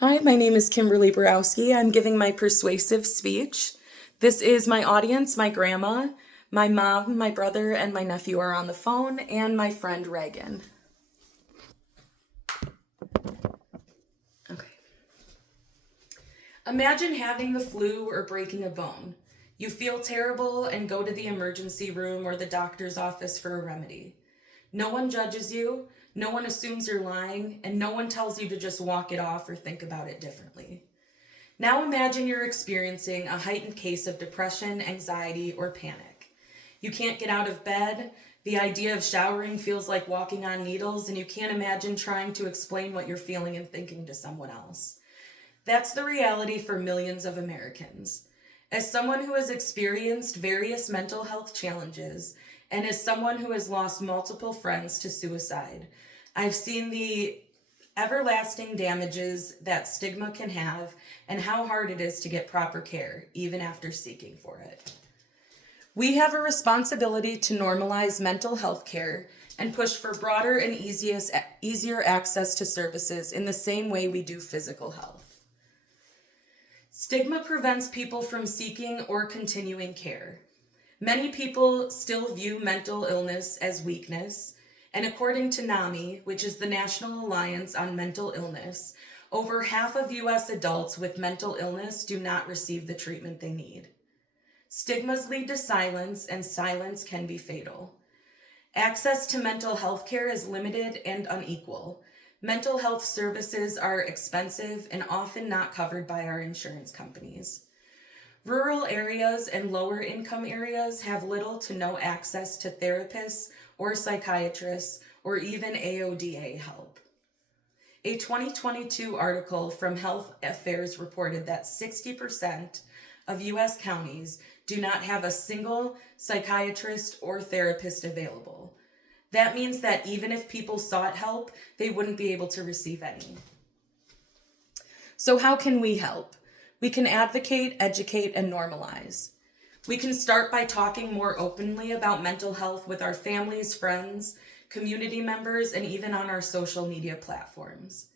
Hi, my name is Kimberly Borowski. I'm giving my persuasive speech. This is my audience, my grandma, my mom, my brother, and my nephew are on the phone, and my friend Reagan. Okay. Imagine having the flu or breaking a bone. You feel terrible and go to the emergency room or the doctor's office for a remedy. No one judges you, no one assumes you're lying, and no one tells you to just walk it off or think about it differently. Now imagine you're experiencing a heightened case of depression, anxiety, or panic. You can't get out of bed, the idea of showering feels like walking on needles, and you can't imagine trying to explain what you're feeling and thinking to someone else. That's the reality for millions of Americans. As someone who has experienced various mental health challenges, and as someone who has lost multiple friends to suicide, I've seen the everlasting damages that stigma can have and how hard it is to get proper care, even after seeking for it. We have a responsibility to normalize mental health care and push for broader and easier access to services in the same way we do physical health. Stigma prevents people from seeking or continuing care. Many people still view mental illness as weakness, and according to NAMI, which is the National Alliance on Mental Illness, over half of U.S. adults with mental illness do not receive the treatment they need. Stigmas lead to silence, and silence can be fatal. Access to mental health care is limited and unequal. Mental health services are expensive and often not covered by our insurance companies. Rural areas and lower income areas have little to no access to therapists or psychiatrists or even AODA help. A 2022 article from Health Affairs reported that 60% of U.S. counties do not have a single psychiatrist or therapist available. That means that even if people sought help, they wouldn't be able to receive any. So how can we help? We can advocate, educate, and normalize. We can start by talking more openly about mental health with our families, friends, community members, and even on our social media platforms.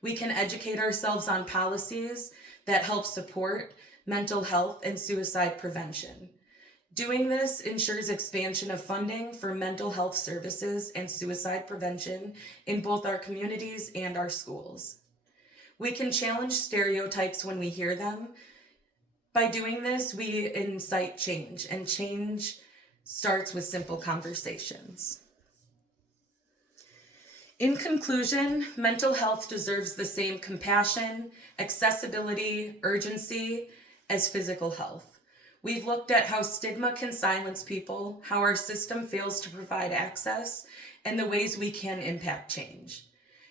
We can educate ourselves on policies that help support mental health and suicide prevention. Doing this ensures expansion of funding for mental health services and suicide prevention in both our communities and our schools. We can challenge stereotypes when we hear them. By doing this, we incite change, and change starts with simple conversations. In conclusion, mental health deserves the same compassion, accessibility, urgency as physical health. We've looked at how stigma can silence people, how our system fails to provide access, and the ways we can impact change.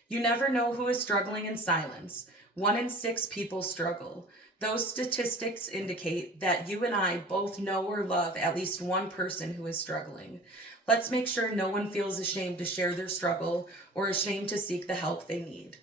You never know who is struggling in silence. 1 in 6 people struggle. Those statistics indicate that you and I both know or love at least one person who is struggling. Let's make sure no one feels ashamed to share their struggle or ashamed to seek the help they need.